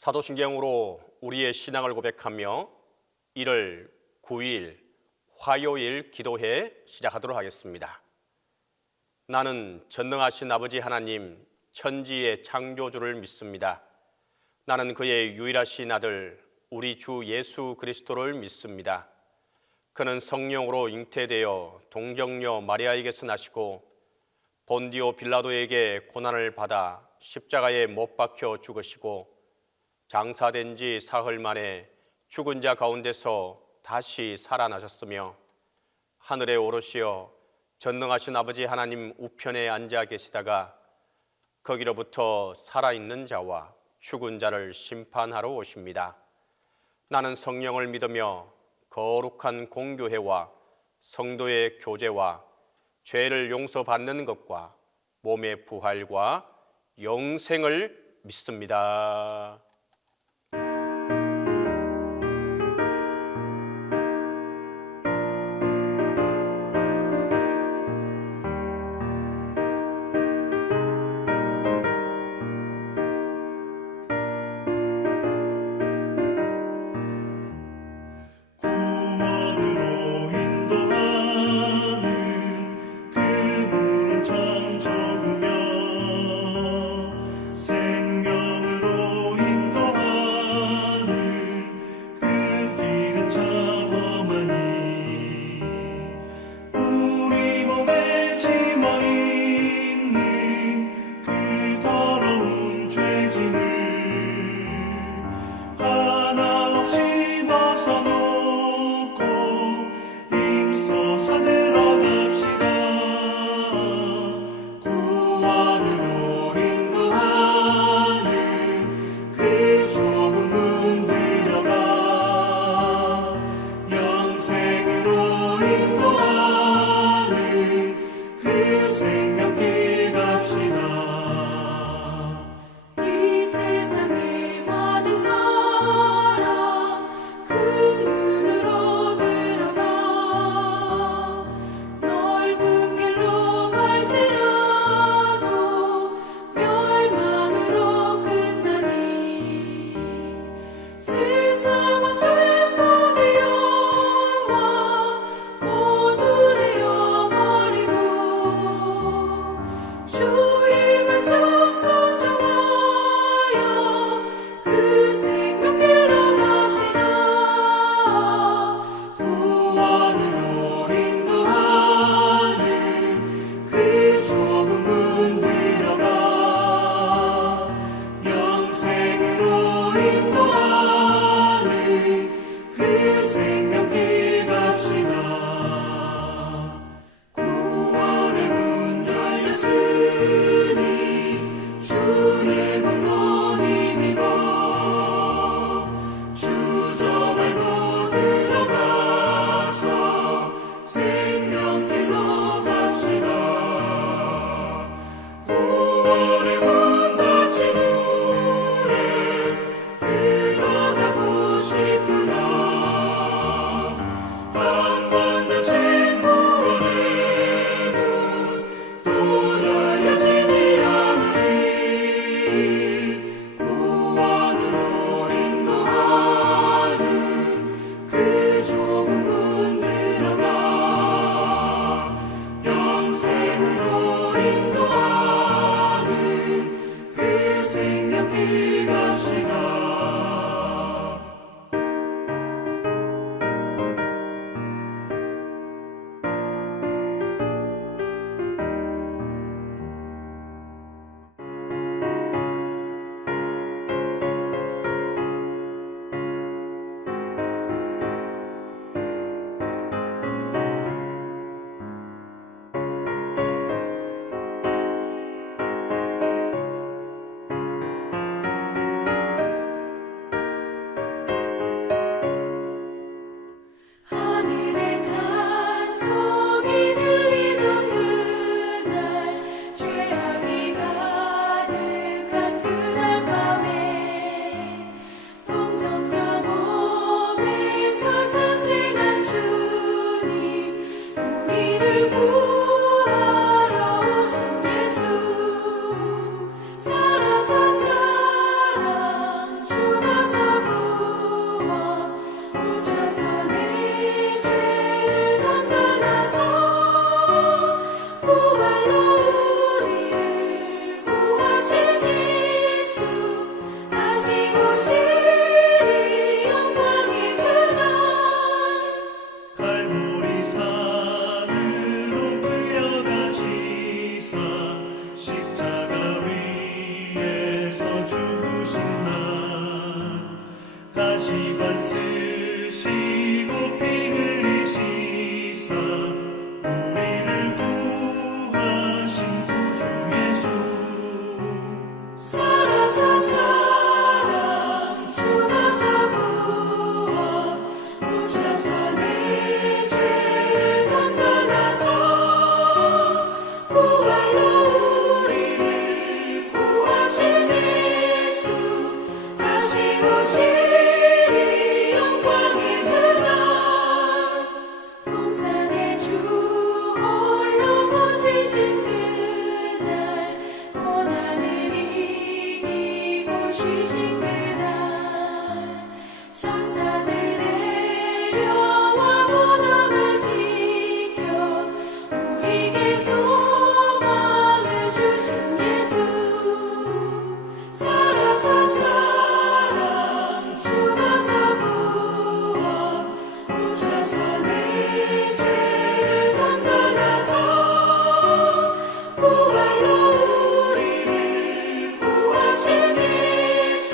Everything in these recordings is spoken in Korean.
사도신경으로 우리의 신앙을 고백하며 1월 9일 화요일 기도회 시작하도록 하겠습니다. 나는 전능하신 아버지 하나님 천지의 창조주를 믿습니다. 나는 그의 유일하신 아들 우리 주 예수 그리스도를 믿습니다. 그는 성령으로 잉태되어 동정녀 마리아에게서 나시고 본디오 빌라도에게 고난을 받아 십자가에 못 박혀 죽으시고 장사된 지 사흘 만에 죽은 자 가운데서 다시 살아나셨으며 하늘에 오르시어 전능하신 아버지 하나님 우편에 앉아 계시다가 거기로부터 살아있는 자와 죽은 자를 심판하러 오십니다. 나는 성령을 믿으며 거룩한 공교회와 성도의 교제와 죄를 용서받는 것과 몸의 부활과 영생을 믿습니다. 생명으로 그 생명길 갑시다. 구원의 문 열렸으니 주의 공로 힘입어 주저 밟고 들어가서 생명길로 갑시다. 구원의 문 닫힌 후에 들어가고 싶구나. 한 번 닫힌 구원의 문 또 열려지지 않으리. 구원으로 인도하는 그 좁은 문 들어가 영생으로 인도하는 그 생명길 갑시다. 하늘의 찬송이 들리던 그날 죄악이 가득한 그날 밤에 동정녀 몸에서 탄생한 주님 우리를 구하러 오신 예수 살아서 사랑 죽어서 구원 묻혀서 내 죄를 담당하사 부활로 우리를 구하신 예수 다시 오시리 영광의 그날. 갈보리 산으로 끌려가시사 십자가 위에서 죽으신 날 가시관 쓰시고 피 흘리시사 우리를 구하신 구주 예수 살아서 사랑 죽어서 구원 묻혀서 내 죄를 담당하사 부활로 우리를 구하신 예수 다시 오시리 영광의 그날. 동산의 주 홀로 모지신 그날 고난을 이기고 쉬신 그날 천사들 내려와 무덤을 지켜 우리에게 소망을 주신 예수 살아서 사랑 죽어서 구원 묻혀서 내 죄를 담당하사 부활로 우리를 구하신 예수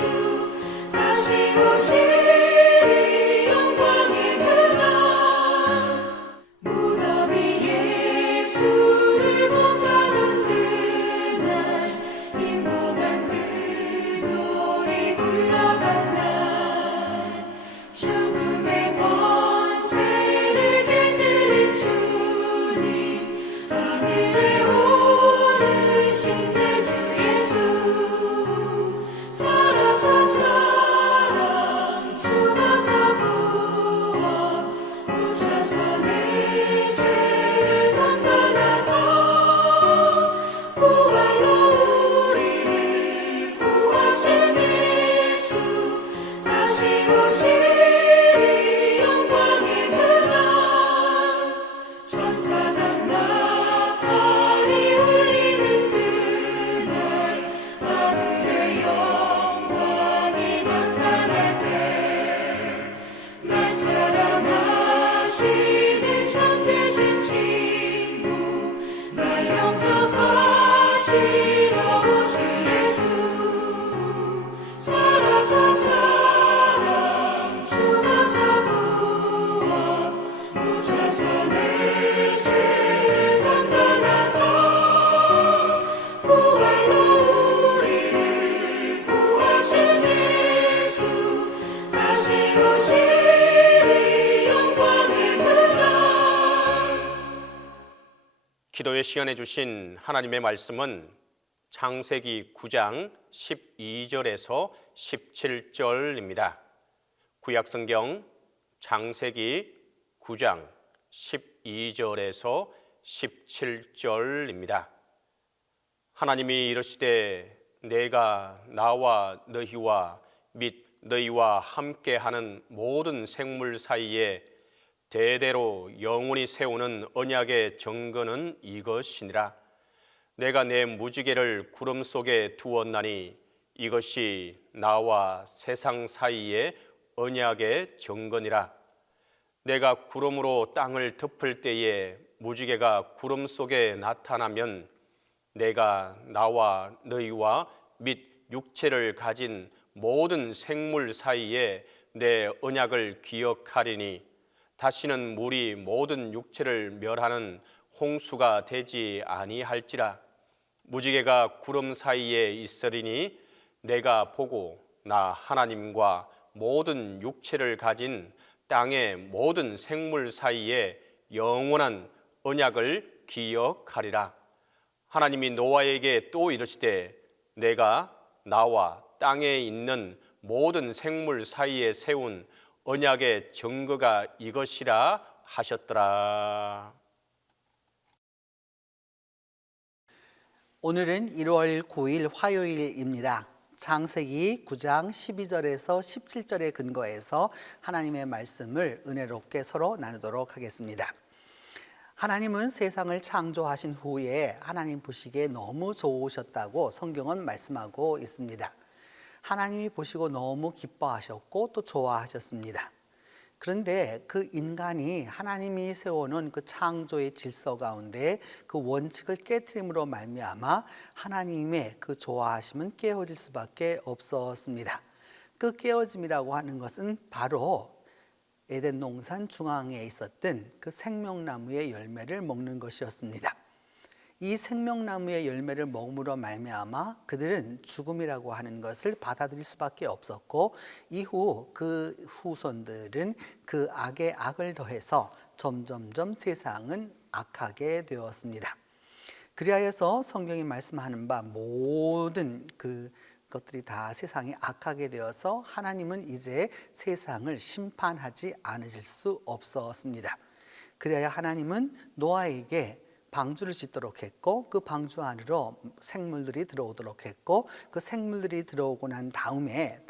기도의 시간에 주신 하나님의 말씀은 창세기 9장 12절에서 17절입니다. 구약성경 창세기 9장 12절에서 17절입니다. 하나님이 이르시되 내가 나와 너희와 및 너희와 함께하는 모든 생물 사이에 대대로 영원히 세우는 언약의 증거는 이것이니라. 내가 내 무지개를 구름 속에 두었나니 이것이 나와 세상 사이의 언약의 증거니라. 내가 구름으로 땅을 덮을 때에 무지개가 구름 속에 나타나면 내가 나와 너희와 및 육체를 가진 모든 생물 사이에 내 언약을 기억하리니 다시는 물이 모든 육체를 멸하는 홍수가 되지 아니할지라. 무지개가 구름 사이에 있으리니 내가 보고 나 하나님과 모든 육체를 가진 땅의 모든 생물 사이에 영원한 언약을 기억하리라. 하나님이 노아에게 또 이르시되 내가 나와 땅에 있는 모든 생물 사이에 세운 언약의 증거가 이것이라 하셨더라. 오늘은 1월 9일 화요일입니다. 창세기 9장 12절에서 17절에 근거해서 하나님의 말씀을 은혜롭게 서로 나누도록 하겠습니다. 하나님은 세상을 창조하신 후에 하나님 보시기에 너무 좋으셨다고 성경은 말씀하고 있습니다. 하나님이 보시고 너무 기뻐하셨고 또 좋아하셨습니다. 그런데 그 인간이 하나님이 세워놓은 그 창조의 질서 가운데 그 원칙을 깨트림으로 말미암아 하나님의 그 좋아하심은 깨어질 수밖에 없었습니다. 그 깨어짐이라고 하는 것은 바로 에덴 동산 중앙에 있었던 그 생명나무의 열매를 먹는 것이었습니다. 이 생명나무의 열매를 먹음으로 말미암아 그들은 죽음이라고 하는 것을 받아들일 수밖에 없었고, 이후 그 후손들은 그 악에 악을 더해서 점점점 세상은 악하게 되었습니다. 그리하여서 성경이 말씀하는 바 모든 것들이 다 세상이 악하게 되어서 하나님은 이제 세상을 심판하지 않으실 수 없었습니다. 그래야 하나님은 노아에게 방주를 짓도록 했고, 그 방주 안으로 생물들이 들어오도록 했고, 그 생물들이 들어오고 난 다음에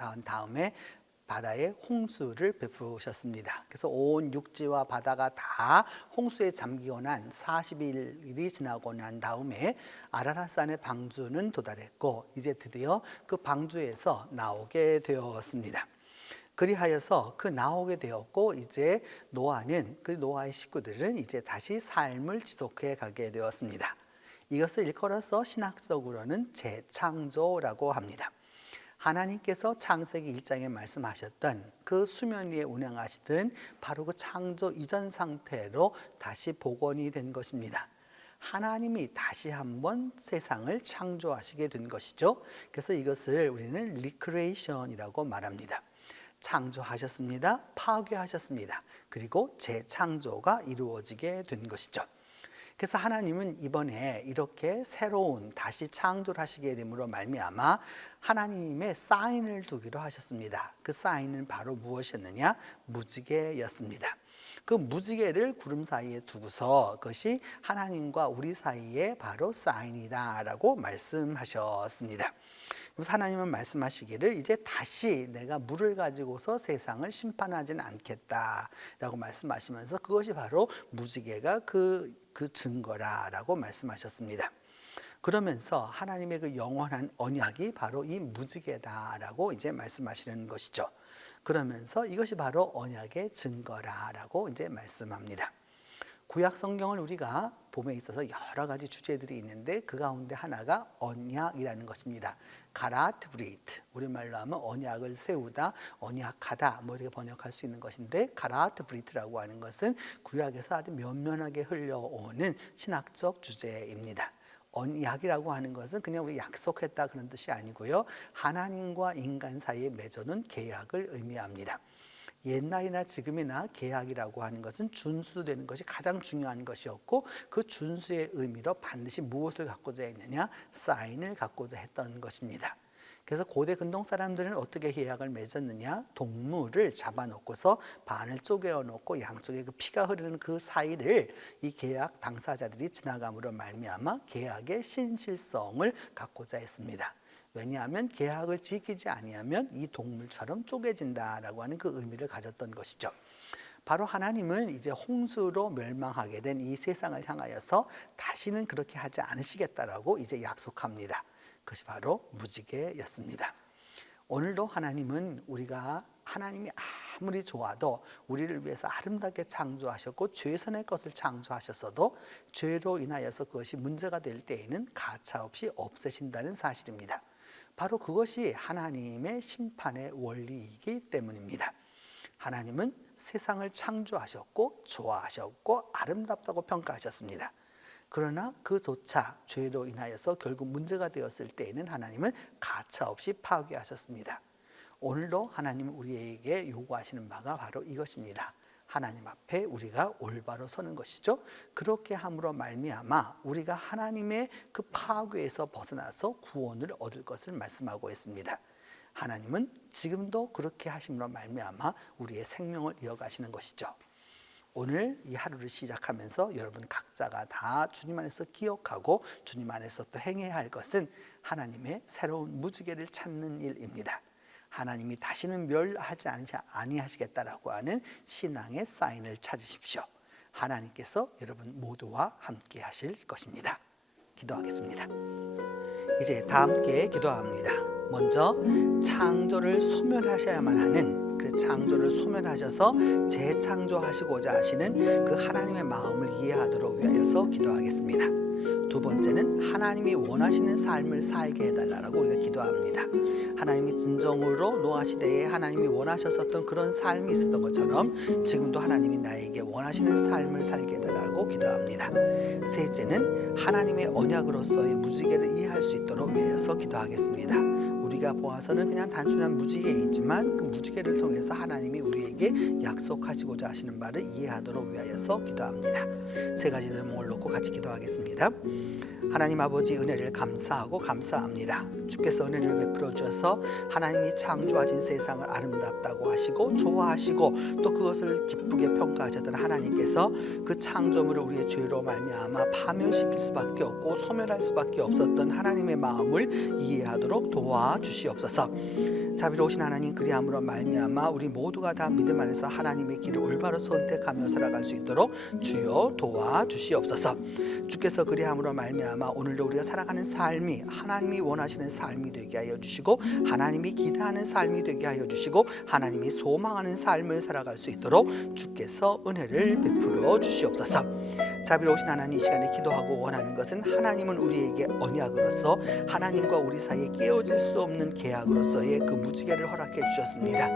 바다에 홍수를 베푸셨습니다. 그래서 온 육지와 바다가 다 홍수에 잠기고 난 40일이 지나고 난 다음에 아라랏산의 방주는 도달했고, 이제 드디어 그 방주에서 나오게 되었습니다. 그리하여서 그 나오게 되었고, 이제 노아는, 그 노아의 식구들은 이제 다시 삶을 지속해 가게 되었습니다. 이것을 일컬어서 신학적으로는 재창조라고 합니다. 하나님께서 창세기 1장에 말씀하셨던 그 수면 위에 운행하시던 바로 그 창조 이전 상태로 다시 복원이 된 것입니다. 하나님이 다시 한번 세상을 창조하시게 된 것이죠. 그래서 이것을 우리는 리크레이션이라고 말합니다. 창조하셨습니다. 파괴하셨습니다. 그리고 재창조가 이루어지게 된 것이죠. 그래서 하나님은 이번에 이렇게 새로운 다시 창조를 하시게 됨으로 말미암아 하나님의 사인을 두기로 하셨습니다. 그 사인은 바로 무엇이었느냐? 무지개였습니다. 그 무지개를 구름 사이에 두고서 그것이 하나님과 우리 사이에 바로 사인이다라고 말씀하셨습니다. 그래서 하나님은 말씀하시기를 이제 다시 내가 물을 가지고서 세상을 심판하지는 않겠다라고 말씀하시면서 그것이 바로 무지개가 그 증거라라고 말씀하셨습니다. 그러면서 하나님의 그 영원한 언약이 바로 이 무지개다라고 이제 말씀하시는 것이죠. 그러면서 이것이 바로 언약의 증거라라고 이제 말씀합니다. 구약 성경을 우리가 봄에 있어서 여러 가지 주제들이 있는데 그 가운데 하나가 언약이라는 것입니다. 가라트 브리트, 우리말로 하면 언약을 세우다, 언약하다 뭐 이렇게 번역할 수 있는 것인데, 가라트 브리트라고 하는 것은 구약에서 아주 면면하게 흘러오는 신학적 주제입니다. 언약이라고 하는 것은 그냥 우리 약속했다 그런 뜻이 아니고요, 하나님과 인간 사이에 맺어놓은 계약을 의미합니다. 옛날이나 지금이나 계약이라고 하는 것은 준수되는 것이 가장 중요한 것이었고, 그 준수의 의미로 반드시 무엇을 갖고자 했느냐? 사인을 갖고자 했던 것입니다. 그래서 고대 근동 사람들은 어떻게 계약을 맺었느냐? 동물을 잡아놓고서 반을 쪼개어 놓고 양쪽에 그 피가 흐르는 그 사이를 이 계약 당사자들이 지나감으로 말미암아 계약의 신실성을 갖고자 했습니다. 왜냐하면 계약을 지키지 아니하면 이 동물처럼 쪼개진다라고 하는 그 의미를 가졌던 것이죠. 바로 하나님은 이제 홍수로 멸망하게 된 이 세상을 향하여서 다시는 그렇게 하지 않으시겠다라고 이제 약속합니다. 그것이 바로 무지개였습니다. 오늘도 하나님은 우리가 하나님이 아무리 좋아도 우리를 위해서 아름답게 창조하셨고 최선의 것을 창조하셨어도 죄로 인하여서 그것이 문제가 될 때에는 가차없이 없애신다는 사실입니다. 바로 그것이 하나님의 심판의 원리이기 때문입니다. 하나님은 세상을 창조하셨고 좋아하셨고 아름답다고 평가하셨습니다. 그러나 그조차 죄로 인하여서 결국 문제가 되었을 때에는 하나님은 가차없이 파괴하셨습니다. 오늘도 하나님은 우리에게 요구하시는 바가 바로 이것입니다. 하나님 앞에 우리가 올바로 서는 것이죠. 그렇게 함으로 말미암아 우리가 하나님의 그 파괴에서 벗어나서 구원을 얻을 것을 말씀하고 있습니다. 하나님은 지금도 그렇게 하심으로 말미암아 우리의 생명을 이어가시는 것이죠. 오늘 이 하루를 시작하면서 여러분 각자가 다 주님 안에서 기억하고 주님 안에서 또 행해야 할 것은 하나님의 새로운 무지개를 찾는 일입니다. 하나님이 다시는 멸하지 아니하시겠다라고 하는 신앙의 사인을 찾으십시오. 하나님께서 여러분 모두와 함께 하실 것입니다. 기도하겠습니다. 이제 다 함께 기도합니다. 먼저 창조를 소멸하셔야만 하는 그 창조를 소멸하셔서 재창조하시고자 하시는 그 하나님의 마음을 이해하도록 위하여서 기도하겠습니다. 두 번째는 하나님이 원하시는 삶을 살게 해달라고 우리가 기도합니다. 하나님이 진정으로 노아 시대에 하나님이 원하셨었던 그런 삶이 있었던 것처럼 지금도 하나님이 나에게 원하시는 삶을 살게 해달라고 기도합니다. 셋째는 하나님의 언약으로서의 무지개를 이해할 수 있도록 위하여서 기도하겠습니다. 우리가 보아서는 그냥 단순한 무지개이지만 그 무지개를 통해서 하나님이 우리에게 약속하시고자 하시는 바를 이해하도록 위하여서 기도합니다. 세 가지 내용을 놓고 같이 기도하겠습니다. 하나님 아버지, 은혜를 감사하고 감사합니다. 주께서 은혜를 베풀어 주셔서 하나님이 창조하신 세상을 아름답다고 하시고 좋아하시고 또 그것을 기쁘게 평가하셨던 하나님께서 그 창조물을 우리의 죄로 말미암아 파멸시킬 수밖에 없고 소멸할 수밖에 없었던 하나님의 마음을 이해하도록 도와주시옵소서. 자비로우신 하나님, 그리함으로 말미암아 우리 모두가 다 믿음 안에서 하나님의 길을 올바로 선택하며 살아갈 수 있도록 주여 도와주시옵소서. 주께서 그리함으로 말미암아 오늘도 우리가 살아가는 삶이 하나님이 원하시는 삶이 되게 하여 주시고 하나님이 기대하는 삶이 되게 하여 주시고 하나님이 소망하는 삶을 살아갈 수 있도록 주께서 은혜를 베풀어 주시옵소서. 자비로우신 하나님, 이 시간에 기도하고 원하는 것은 하나님은 우리에게 언약으로서 하나님과 우리 사이에 깨어질 수 없는 계약으로서의 그 무지개를 허락해 주셨습니다.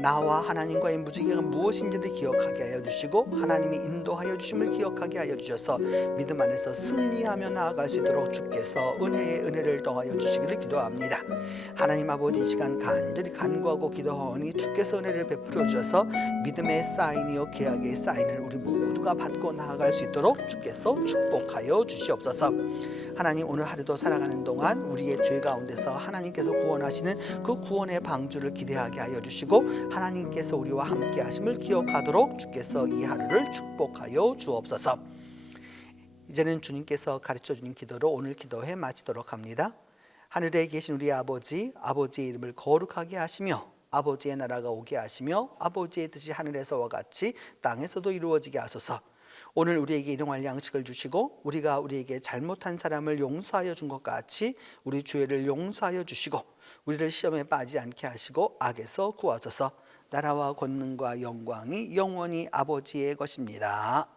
나와 하나님과의 무지개가 무엇인지를 기억하게 하여 주시고 하나님이 인도하여 주심을 기억하게 하여 주셔서 믿음 안에서 승리하며 나아갈 수 있도록 주께서 은혜의 은혜를 더하여 주시기를 기도합니다. 하나님 아버지, 이 시간 간절히 간구하고 기도하오니 주께서 은혜를 베풀어 주셔서 믿음의 사인이요 계약의 사인을 우리 모두가 받고 나아갈 수 있도록 주께서 축복하여 주시옵소서. 하나님, 오늘 하루도 살아가는 동안 우리의 죄 가운데서 하나님께서 구원하시는 그 구원의 방주를 기대하게 하여 주시고 하나님께서 우리와 함께 하심을 기억하도록 주께서 이 하루를 축복하여 주옵소서. 이제는 주님께서 가르쳐 주신 기도로 오늘 기도회 마치도록 합니다. 하늘에 계신 우리 아버지, 아버지의 이름을 거룩하게 하시며 아버지의 나라가 오게 하시며 아버지의 뜻이 하늘에서와 같이 땅에서도 이루어지게 하소서. 오늘 우리에게 일용할 양식을 주시고 우리가 우리에게 잘못한 사람을 용서하여 준 것 같이 우리 죄를 용서하여 주시고 우리를 시험에 빠지지 않게 하시고 악에서 구하소서. 나라와 권능과 영광이 영원히 아버지의 것입니다.